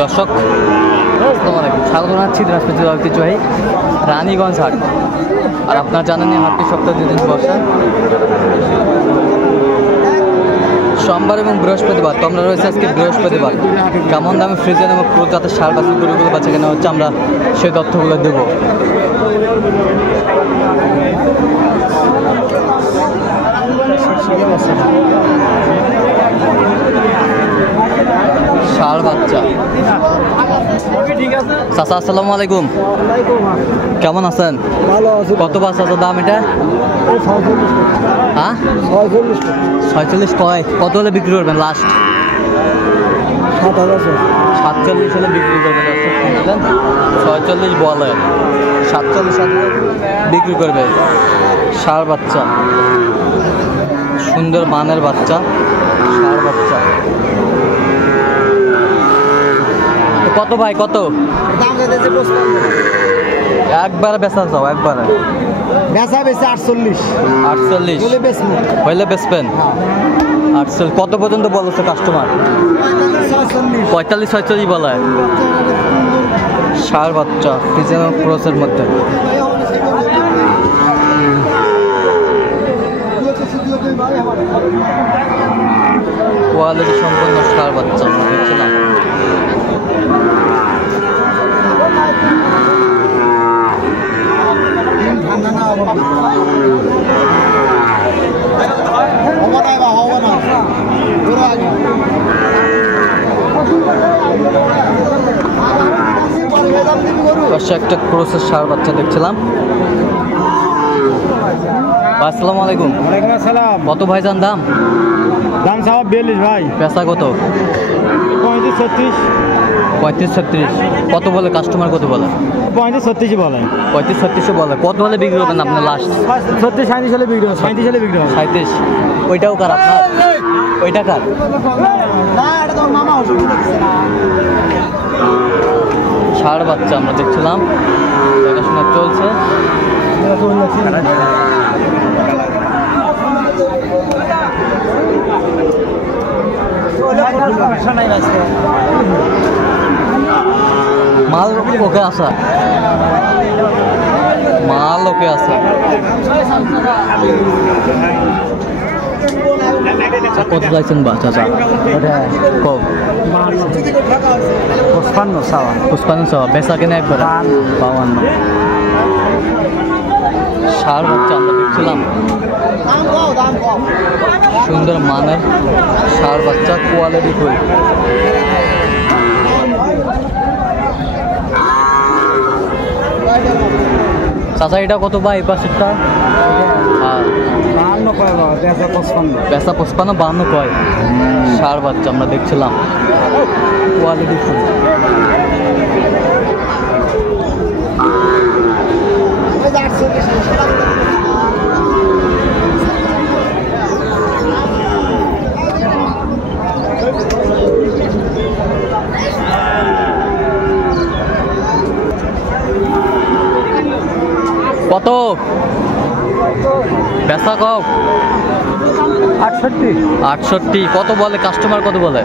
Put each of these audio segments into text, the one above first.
দর্শক আসসালামু আলাইকুম, স্বাগত জানাচ্ছি দিনাজপুর জেলার ঐতিহ্যবাহী রানীগঞ্জ হাট। আর আপনারা জানেন এই হাটটি সপ্তাহে 2 দিন বসে, সোমবার এবং বৃহস্পতিবার। তো আমরা রয়েছে আজকে বৃহস্পতিবার। কেমন দামে ফ্রিজের এবং পুরো যাতে সার বাছুর গরুগুলো বাচ্চা কেনা হচ্ছে, আমরা সেই তথ্যগুলো দেবো। ষাঁড় বাচ্চা। চাচা আসসালামু আলাইকুম, কেমন আছেন? কত বা চাচা দাম এটা? হ্যাঁ 46 কয়? কত হলে বিক্রি করবেন লাস্ট? 47 হলে বিক্রি করবেন। 46 বলে, 47 বিক্রি করবে। ষাঁড় বাচ্চা, সুন্দর মানের বাচ্চা, ষাঁড় বাচ্চা। কত ভাই কত? একবারে বেচা যাও, একবারে বেচা বেচা 48 হইলে বেচবেন। 48 কত পর্যন্ত বলছে কাস্টমার? 45-46 বলে। ষাঁড় বাচ্চা ফ্রিজিয়ান ক্রসের মধ্যে। কোয়ালিটি সম্পন্ন ষাঁড় বাচ্চা দেখছিলাম। পাশে একটা ক্রসের ষাঁড় বাচ্চা দেখছিলাম। আসসালামু আলাইকুম। ওয়ালাইকুম আসসালাম। কত ভাইজান দাম? দাম সব 42 ভাই। পেশা কত? 35-36 কত বলে কাস্টমার? কত বলে? 35-36 বলে। 35-36 বলে। কত হলে বিক্রি করবেন আপনি লাস্ট? 36-37 হলে বিক্রি হবে। 37 হলে বিক্রি হবে। 37 ওইটাও কার আপনার? ওইটা কার? না এটা তো মামা ওষুধ দিতেছে না। ষাঁড় বাচ্চা আমরা দেখছিলাম, দেখাশোনা চলছে। মাল ওকে আসা, মাল ওকে আসা। কত চাইছেন বা চাচা? কম 55 বেচা কেনা একবার 52। ষাঁড় বাচ্চা আমরা দেখছিলাম, সুন্দর মানের ষাঁড় বাচ্চা, কোয়ালিটি ফুল। চাচা এটা কত ভাই? এই পাশেরটা বেচা 55-52 কয়। ষাঁড় বাচ্চা আমরা দেখছিলাম, কোয়ালিটি ফুল। কত বেচা কও? 68 কত বলে কাস্টমার? কত বলে?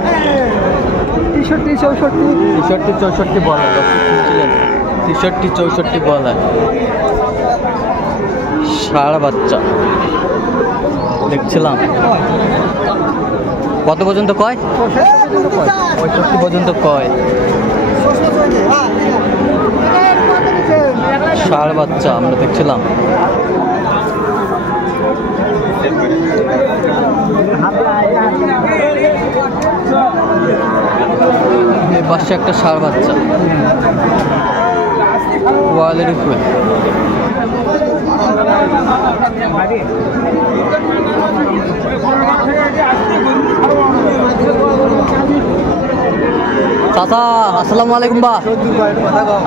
63-64 বলে। 63-64 বলে। ষাঁড় বাচ্চা দেখছিলাম। কত পর্যন্ত কয়? 65 পর্যন্ত কয়। ষাঁড় বাচ্চা আমরা দেখছিলাম। পাশে একটা ষাঁড় বাচ্চা, কোয়ালিটি ফুল। চাচা আসসালামু আলাইকুম। বা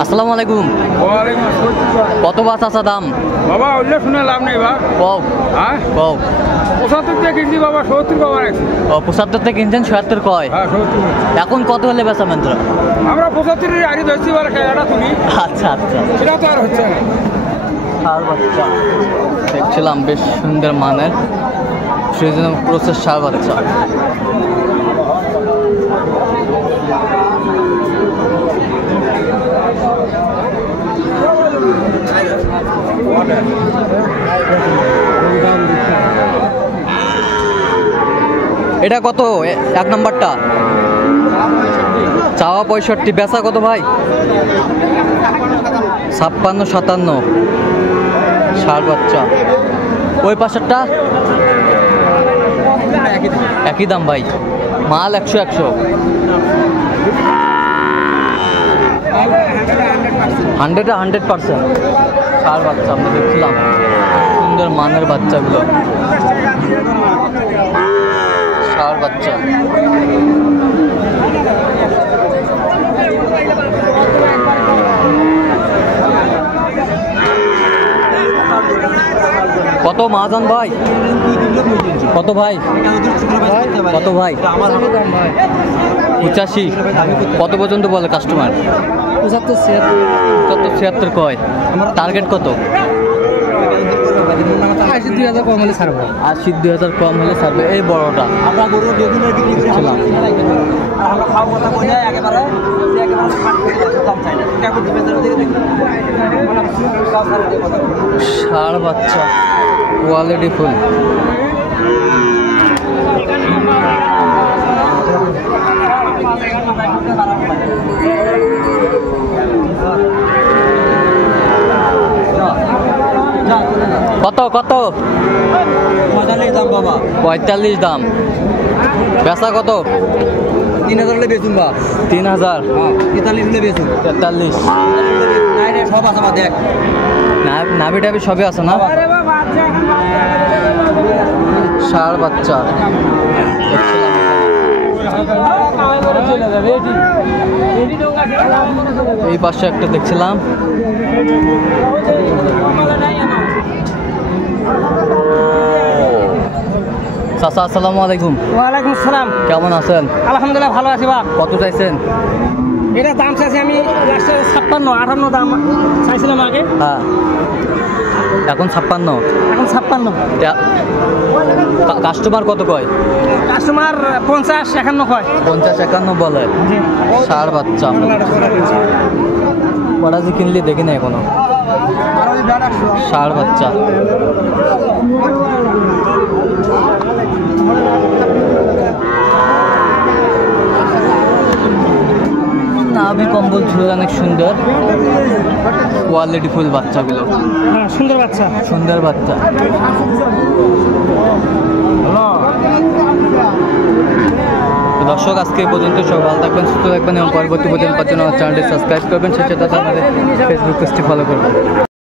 আসসালামু আলাইকুম। কত বা চাচা দাম? বাবা ওইটা শুনে লাভ নেই বা কও। হ্যাঁ কও 75 থেকে কিনছি বাবা, 70 বাবা রাখছি। ও 75 থেকে কিনছেন, 76 কয়। হ্যাঁ 70। এখন কত হলে বেচাবেন তোরা? আমরা 75 এর আড়ি ধরছি বলে টাকাটা তুমি। আচ্ছা আচ্ছা, সেটা তো আর হচ্ছে না। ষাঁড় বাচ্চা দেখছিলাম, বেশ সুন্দর মানের ফ্রিজিয়ান ক্রসের ষাঁড় বাচ্চা। এটা কত এক নাম্বারটা? চাওয়া 65, বেচা কত ভাই? 56-57 ষাঁড় বাচ্চা। ওই পাশেরটা একই দাম ভাই, মাল 100-100। 100% ষাঁড় বাচ্চা আমরা দেখছিলাম, সুন্দর মানের বাচ্চাগুলো, ষাঁড় বাচ্চা। কত মাহাজান ভাই? কত ভাই? কত ভাই? 85। কত পর্যন্ত বলে কাস্টমার? 75-76 কয়। টার্গেট কত? 2000 কম হলে ছাড়বো। 2000 কম হলে ছাড়বে। এই বড়টা ছিলাম। ষাঁড় বাচ্চা কোয়ালিটি ফুল। কত কত? 45 দাম বাবা। 45 দাম। বেচা কত? 3000 হলে বেচুন বা। 3000। 43 হলে বেচুন। 43। সব আছে বা দেখ। নাভি টাভি সবই আছে না? ষাঁড় বাচ্চা এই পাশে একটা দেখছিলাম। চাচা আসসালামু আলাইকুম। ওয়ালাইকুম আসসালাম। কেমন আছেন? আলহামদুলিল্লাহ ভালো আছি বা। কত চাইছেন? এটা দাম চাইছি আমি লাস্টে 56-58 দাম চাইছিলাম আগে। হ্যাঁ, এখন 56। এখন 56। কাস্টমার কত কয়? কাস্টমার 50-51 কয়। 50-51 বলে। ষাঁড় বাচ্চা কটা যে কিনলি দেখি না এখনো। ষাঁড় বাচ্চা নাভি কম্বল ছিল অনেক সুন্দর, কোয়ালিটি ফুল বাচ্চাগুলো। হ্যাঁ, সুন্দর বাচ্চা। সুন্দর বাচ্চা। তো দর্শক আজকে এই পর্যন্ত, সব ভালো থাকবেন, সুস্থ থাকবেন এবং পরবর্তী পর্যন্ত পাচ্ছেন আমার চ্যানেলটি সাবস্ক্রাইব করবেন, সেই সাথে আমাদের ফেসবুক পেজটি ফলো করবেন।